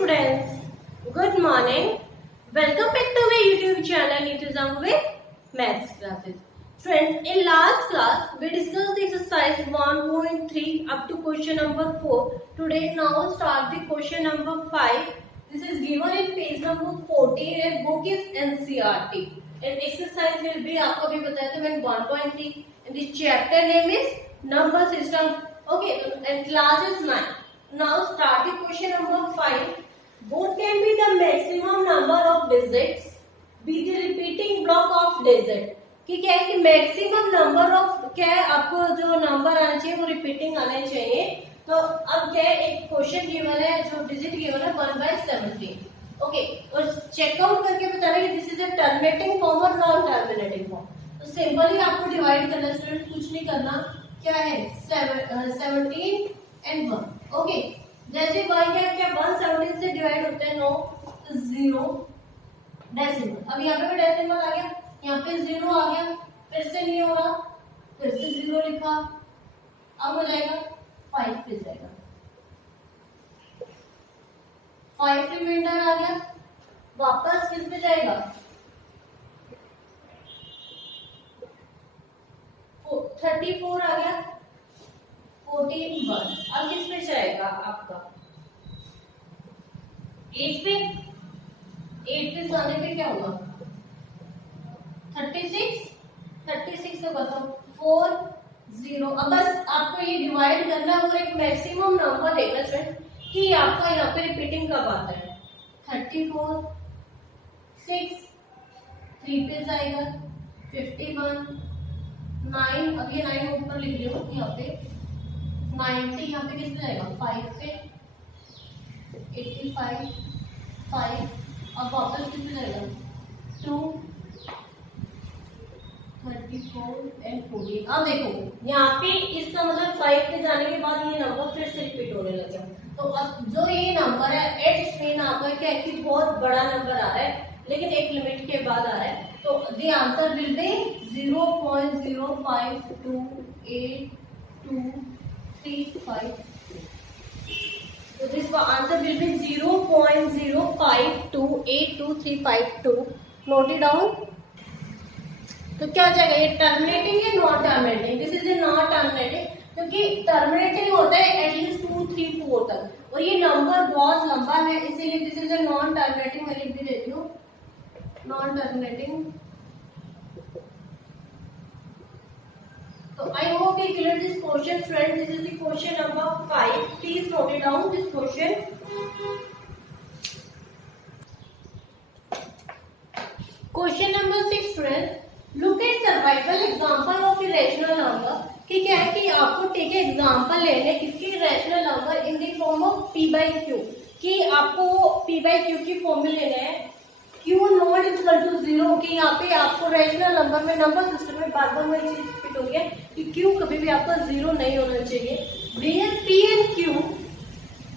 students, good morning. Welcome back to my YouTube channel Nitizam with Maths classes. Students, in last class we discussed the exercise 1.3 up to question number 4. Today now start the question number 5. This is given in page number 14 and book is NCERT. And exercise will be आपको भी बताया था मैंने 1.3 and the chapter name is number system. Okay, and class is 9. Now start the question number 5. What can be the maximum number of digits? Be the repeating block of digit. कि क्या है कि maximum number of क्या है आपको जो number आना चाहिए वो रिपीटिंग आने चाहिए. तो अब क्या है एक क्वेश्चन गिवन है जो डिजिट गिवन है 1/17. ओके, और चेकआउट करके बताना कि this is a terminating form और नॉन टर्मिनेटिंग फॉर्म. तो सिंपली आपको डिवाइड करना स्टूडेंट, कुछ नहीं करना. क्या है 17 एंड 1. ओके, जैसे y क्या 117 से डिवाइड होते हैं 9 तो 0 डेसिमल. अब यहाँ पे भी डेसिमल आ गया, यहाँ पे 0 आ गया, फिर से नहीं हो रहा, फिर से 0 लिखा, अब हो जाएगा 5 पे जाएगा, 5 रिमाइंडर आ गया, वापस किस पे जाएगा 34 आ गया, 14 1. अब किस पे जाएगा आपका 8 पे. 8 पे जाने पे क्या होगा 36 होगा तो 4 0. अब बस आपको ये डिवाइड करना है और एक मैक्सिमम नंबर देखना चाहिए कि आपका यहाँ पे रिपीटिंग कब आता है. 34 6 3 पे जाएगा 51 9. अब ये 9 ऊपर लिख लो यहाँ पे 90. यहाँ पे किस पे जाएगा 5 पे 85 5. अब वापस किस पे जाएगा 2 34 एंड 14. अब देखो यहाँ पे इसका मतलब 5 पे जाने के बाद ये नंबर फिर से रिपीट होने लग गया. तो अब जो ये नंबर है एट स्क्रीन आपका क्या है कि बहुत बड़ा नंबर आ रहा है लेकिन एक लिमिट के बाद आ रहा है. तो the answer will be 0.0528235. So this answer will be 0.0528235. Note it down. तो क्या हो जाएगा ये टर्मिनेटिंग है non terminating. This is a non terminating क्योंकि टर्मिनेटिंग होता है एटलीस्ट 2 3 4 तक और ये नंबर बहुत लंबा है इसीलिए this is a non terminating. मैं लिख भी देती हूँ नॉन टर्मिनेटिंग. तो I hope you clear this question friend. This is the question number 5. Please note it down this question. Question number 6 friend. Look at survival example of irrational number. कि क्या है कि आपको टेक एग्जांपल लेने किसकी rational number in the form of p/q. कि आपको p/q की फॉर्मूला लेना है q नॉट इक्वल टू 0. कि यहाँ पे आपको रैशनल नंबर में नंबर सिस्टम में बार बार वही चीज रिपीट हो गया कि q कभी भी आपका 0 नहीं होना चाहिए. Where p and q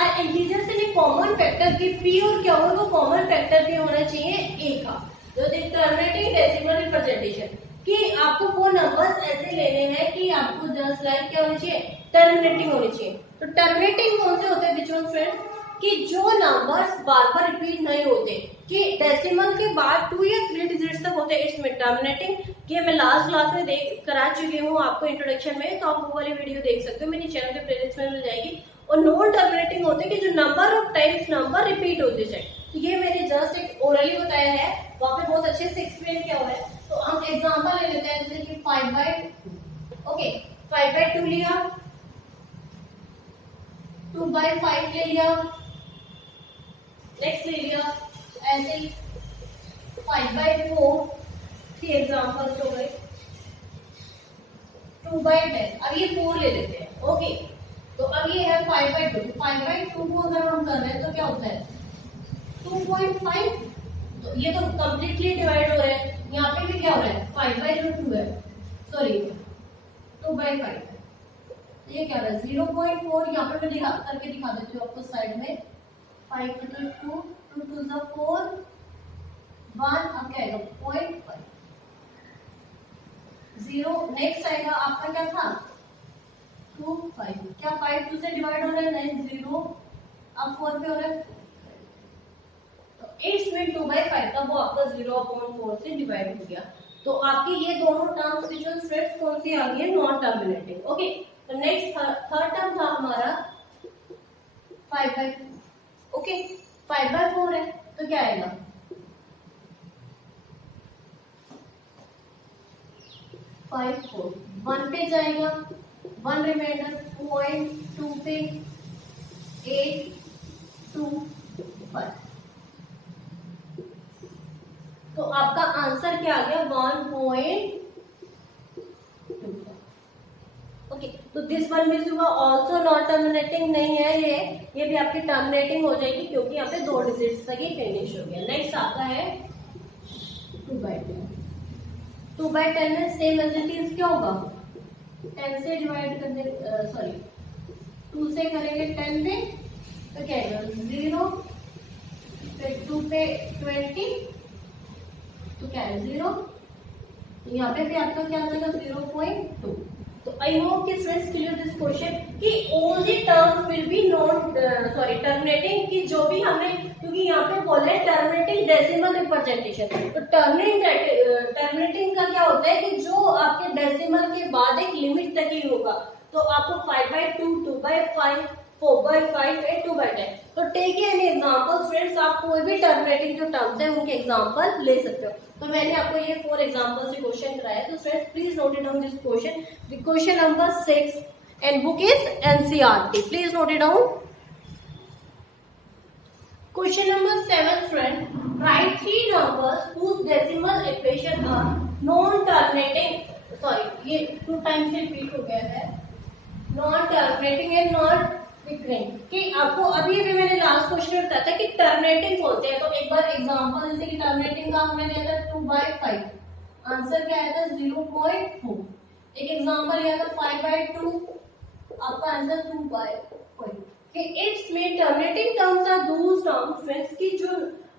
are integers in a common factor. कि p और q को कॉमन फैक्टर भी होना चाहिए a का. जो टर्मिनेटिंग डेसिमल रिप्रेजेंटेशन कि आपको वो नंबर्स ऐसे लेने हैं कि आपको जस्ट लाइक क्या होनी चाहिए टर्मिनेटिंग होनी चाहिए. तो टर्मिनेटिंग कौन से होते हैं बच्चों फ्रेंड्स कि जो नंबर्स बार बार रिपीट नहीं होते कि डेसिमल के बाद 2 या 3 डिजिट्स तक होते हैं इसमें टर्मिनेटिंग. कि मैं लास्ट क्लास में करा चुकी हूँ आपको इंट्रोडक्शन में, तो आप वो वाली वीडियो देख सकते हो, मेरे चैनल के प्लेलिस्ट में मिल जाएगी. और नॉन टर्मिनेटिंग होते हैं कि जो number of times number repeat होते जाए. ये मैंने जस्ट एक ओरली बताया है, वहां पे बहुत अच्छे से एक्सप्लेन किया हुआ है. तो हम एग्जांपल ले लेते हैं जैसे कि 5/2. ओके, 5/2 लिया, 2/5 ले लिया, नेक्स्ट ले लिया ऐसे 5/4. 3 एग्जांपल्स हो गए. 2/10. अब ये 4 ले लेते हैं. ओके, तो अब ये है 5/2. 5/2 को अगर हम कर रहे हैं तो क्या होता है 2.5. तो ये तो कंप्लीटली डिवाइड हो रहा है. यहाँ पे भी क्या हो रहा है 5/2 है, सॉरी 2/5. ये क्या हो रहा है 0.4. यहाँ पे मैं करके दिखा देती हूँ आपको साइड में. 5 to 2 2 to the 4 1. अब क्या आएगा 0.5 0. नेक्स्ट आएगा आपका क्या था 2 5. क्या 5 2 से डिवाइड हो रहा है नहीं 0. अब 4 पे हो रहा है 8 में 2/5 का वो आपका 0/4 से डिवाइड हो गया। तो आपकी ये दोनों टर्म्स विजुअल स्ट्रेस कौन सी आ गई है, नॉन टर्मिनेटिंग। ओके, तो नेक्स्ट थर्ड टर्म था हमारा 5/4। ओके, 5/4 है तो क्या आएगा, 5/4 1 पे जाएगा, 1 रिमाइंडर 0.2 पे 825। तो आपका आंसर क्या आ गया, 1.25। ओके, तो दिस वन मींस हुआ ऑल्सो नॉन टर्मिनेटिंग नहीं है, ये भी आपकी टर्मिनेटिंग हो जाएगी क्योंकि यहाँ पे 2 डिजिट्स तक ही फिनिश हो गया। नेक्स्ट आता है 2/10। 2/10 में सेम एज इट इज क्या होगा, 10 से डिवाइड कर दे, सॉरी 2 से करेंगे 10 पे तो क्या आएगा 0, फिर 2 पे 20 तो क्या है 0, यहाँ पे भी आपका क्या आ जाएगा 0.2। तो आई होप कि स्टूडेंट्स क्लियर दिस क्वेश्चन कि all the terms will be non terminating, कि जो भी हमने, क्योंकि यहाँ पे बोला है टर्मिनेटिंग डेसिमल रिप्रेजेंटेशन, तो टर्मिनेटिंग का क्या होता है कि जो आपके डेसिमल के बाद एक लिमिट तक ही होगा। तो आपको 5/2, 2/5, 4/5 है, 2/10। तो टेक एन एग्जांपल स्टूडेंट्स, आप कोई भी टर्मिनेटिंग जो टर्म्स है उनके एग्जांपल ले सकते हो। तो मैंने आपको ये 4 एग्जांपल से क्वेश्चन कराया। तो students please note it down this question, the question number 6 and book is NCERT, please note it down. Question number 7 friend, right 3 numbers whose decimal equation are non terminating, sorry ये 2 times repeat हो गया है, non terminating and not recurring. कि आपको अभी अभी मैंने last question में बताया था कि टर्मिनेटिंग होते हैं। तो एक बार एग्जांपल, जैसे कि टर्मिनेटिंग का हमने लिया था 2/5, आंसर क्या आया था 0.4। एक एग्जांपल लिया था 5/2, आपका आंसर 2/5। इट्स में terminating terms are those terms friends की जो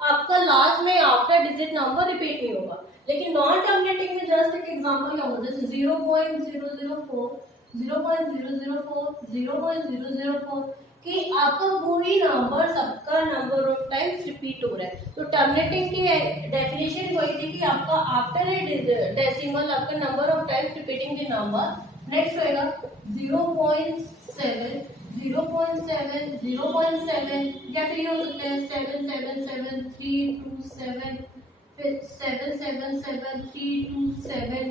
आपका लास्ट में आफ्टर डिजिट नंबर रिपीट नहीं होगा। लेकिन नॉन टर्मिनेटिंग में जस्ट एक एग्जांपल क्या होगा, जैसे 0.004, 0.004, 0.004 कि आपका वही नंबर सबका नंबर ऑफ टाइम्स रिपीट हो रहा है। तो टर्मिनेटिंग की डेफिनेशन वही थी कि आपका आफ्टर ए डेसिमल आपका number of times repeating the number. Next होएगा 0.7, 0.7, 0.7 या फिर ये हो सकता है 7, 7, 7, 3, 2, 7, फिर 7, 7, 7, 3, 2, 7,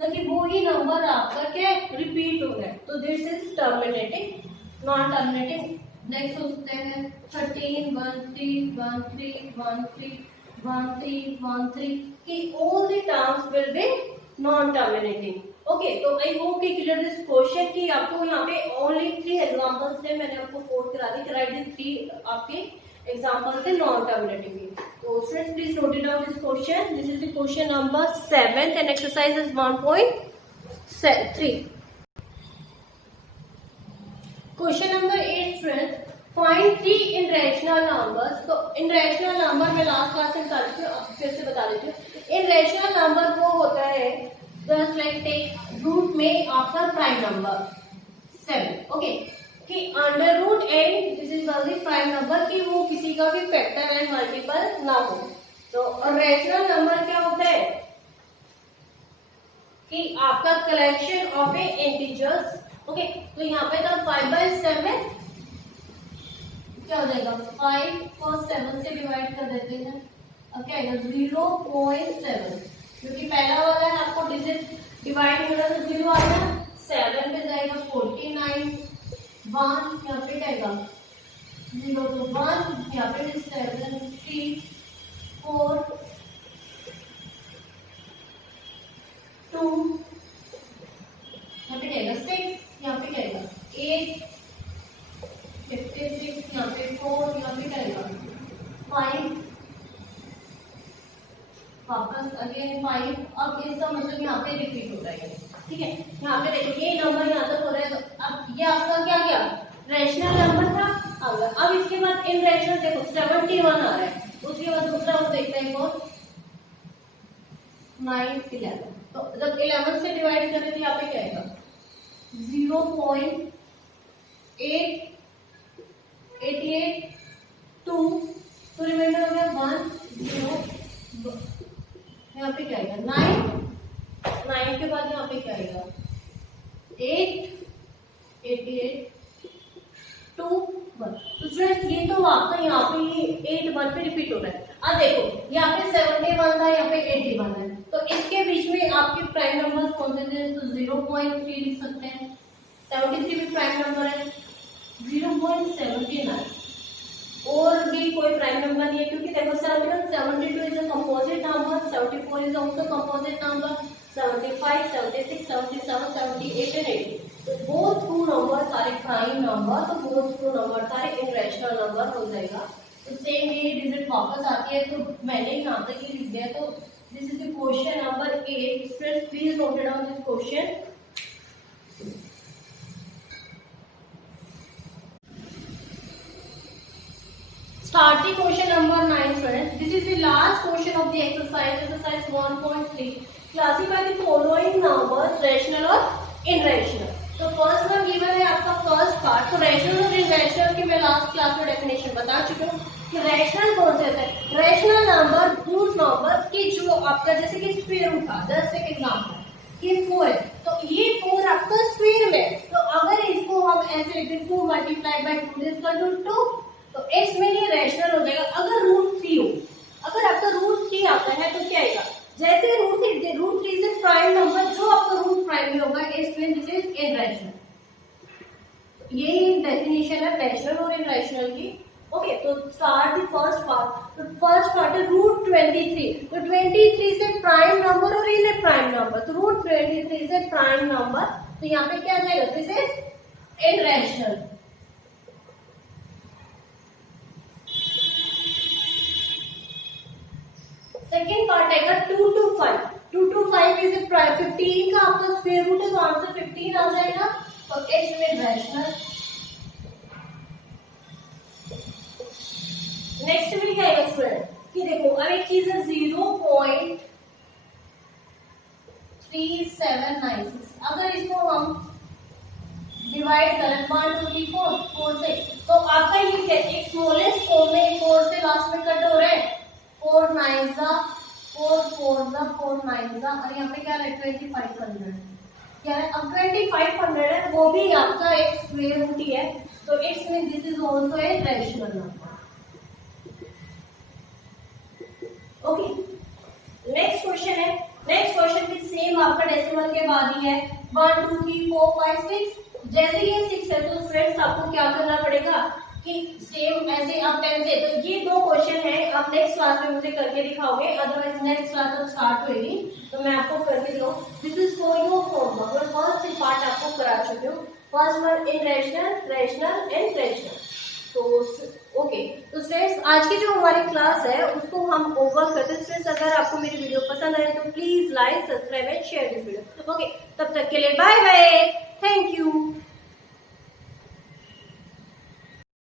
ताकि वो ही नंबर आपका क्या रिपीट हो रहा है। तो this is terminating, non terminating. Next हो सकते हैं 13, 1, 3, 1, 3, 1, 3, 1, 3, 1, 3 कि all the terms will be non terminating। Okay, तो आई होप कि क्लियर दिस क्वेश्चन कि आपको यहाँ पे ओनली 3 एग्जांपल्स थे, मैंने आपको 4 करा दी, राइट द 3 आपके एग्जांपल्स थे नॉन टर्मिनेटिंग। तो students please note it down this question, this is the question number 7 and exercise is 1.3। क्वेश्चन नंबर 8 स्टूडेंट्स, फाइंड 3 इनरेशनल नंबर्स। तो इनरेशनल नंबर मैं लास्ट क्लास में बता देती हूँ, अब फिर से बता देती हूँ। इनरेशनल नंबर वो होता है जस्ट लाइक टेक रूट में आपका प्राइम नंबर 7, ओके, कि under root and this is only prime number, कि वो किसी का भी फैक्टर एंड मल्टीपल ना हो। तो रेशनल नंबर क्या होता है कि आपका collection of A integers. Okay, तो यहाँ पे था 5/7, क्या हो जाएगा 5 को 7 से डिवाइड कर देते हैं, अब क्या आएगा 0.7, क्योंकि पहला वाला है आपको डिजिट डिवाइड हो रहा है तो 0 आ गया, 7 पे जाएगा 49, 1 यहाँ पे जाएगा 0 तो 1, यहाँ पे 7, 3, 4, 2, यहाँ पे जाएगा 6, यहाँ पे जाएगा 8, 56, यहाँ पे 4, यहाँ पे जाएगा 5, वापस अगेन 5। अब इसका मतलब यहाँ पे रिपीट हो रहा है, ठीक है। यहाँ पे देखो ये नंबर यहाँ तक हो रहा है, तो अब ये आपका क्या गया, रेशनल नंबर था, अब इसके बाद इन रेशनल देखो 71 आ रहा है, उसके बाद दूसरा वो देखते हैं कौन 9, 11। तो जब 11 से डिवाइड करें तो यहाँ पे क्या आएगा 0.888, 2 तो रिमाइंडर हो गया 1, यहाँ पे क्या आएगा 9, 9 के बाद यहाँ पे क्या आएगा 8, 88, 2, 1। तो स्टूडेंट्स ये तो आपका यहाँ पे ये 8 1 पे रिपीट हो रहा है। अब देखो यहाँ पे 71 था, यहाँ पे 81 है, तो इसके बीच में आपके प्राइम नंबर्स कौन से थे? तो 0.3 लिख सकते हैं। 73 भी प्राइम नंबर है, 0.79 और भी कोई प्राइम नंबर नहीं है, क्योंकि देखो 71, 72 is a composite number, 74 is also composite number, 75, 76, 77, 78 and 80। तो बोथ ट्रू नंबर सारे प्राइम नंबर, तो बोथ ट्रू नंबर सारे इरेशनल नंबर हो जाएगा। तो सेम ये डिजिट वापस आती है, तो मैंने यहाँ तक ही लिख दिया। तो दिस इज द क्वेश्चन नंबर 8। Students please note down this question. Starting question number 9, students. This is the last question of the exercise, exercise 1.3. Classify the following numbers, rational और irrational. तो फर्स्ट वन गिवन है आपका first part. तो rational और irrational की मैं last class में definition बता चुकी हूँ कि रैशनल कौन से होता है। रैशनल नंबर उस नंबर की जो आपका जैसे कि स्क्वायर रूट था, जस्ट एक एग्जांपल कि 4 है, तो ये 4 आपका स्क्वायर में, तो अगर इसको हम ऐसे लिखते हैं 2 multiply by 2 is equal to 2, तो इसमें ये रैशनल हो जाएगा। अगर √3 हो, अगर आपका √3 आता है तो क्या आएगा? जैसे √3 से प्राइम नंबर जो आपका रूट प्राइम में होगा, इसमें दिस इज इरेशनल। यही डेफिनेशन है रैशनल और इरेशनल की। ओके, तो स्टार्ट द फर्स्ट पार्ट। तो फर्स्ट पार्ट है √23। तो 23 से प्राइम नंबर और इन प्राइम नंबर, तो √23 से प्राइम नंबर, तो यहाँ पे क्या जाएगा? This is irrational. Second part आएगा 2 to 5। 2 to 5 इज 15 का आपका स्क्वायर रूट है, तो आंसर 15 आ जाएगा। तो इसमें रैशनल। नेक्स्ट में क्या आएगा स्टूडेंट कि देखो अब एक चीज है 0.3796। अगर इसको हम डिवाइड करें 1 2 3 4 4 से, तो आपका ये क्या है? एक स्मॉलेस्ट फॉर्म में 4 से लास्ट में कट हो रहा है। 4 9 4 4 4 9 और यहाँ पे क्या है 2500 क्या है? अब 2500 है, वो भी आपका एक स्क्वायर रूट ही है, तो it's mean this is also a rational number. Okay, next question है। नेक्स्ट क्वेश्चन भी सेम आपका डेसिमल के बाद ही है। 1 2 3 4 5 6। जैसे ये 6 है तो फ्रेंड्स आपको क्या करना पड़ेगा कि सेम ऐसे आप 10 से, तो ये 2 क्वेश्चन है, आप नेक्स्ट क्लास में मुझे करके दिखाओगे, अदरवाइज नेक्स्ट क्लास तक स्टार्ट होगी तो मैं आपको करके दिखाऊं। This is for your homework. मैं फर्स्ट पार्ट आपको करा चुकी हूँ। First one irrational, rational and rational. तो ओके, तो स्टूडेंट्स आज की जो हमारी क्लास है उसको हम ओवर करते हैं। स्टूडेंट्स अगर आपको मेरी वीडियो पसंद आए तो please like, subscribe and share this video. Okay, तब तक के लिए बाय बाय, थैंक यू।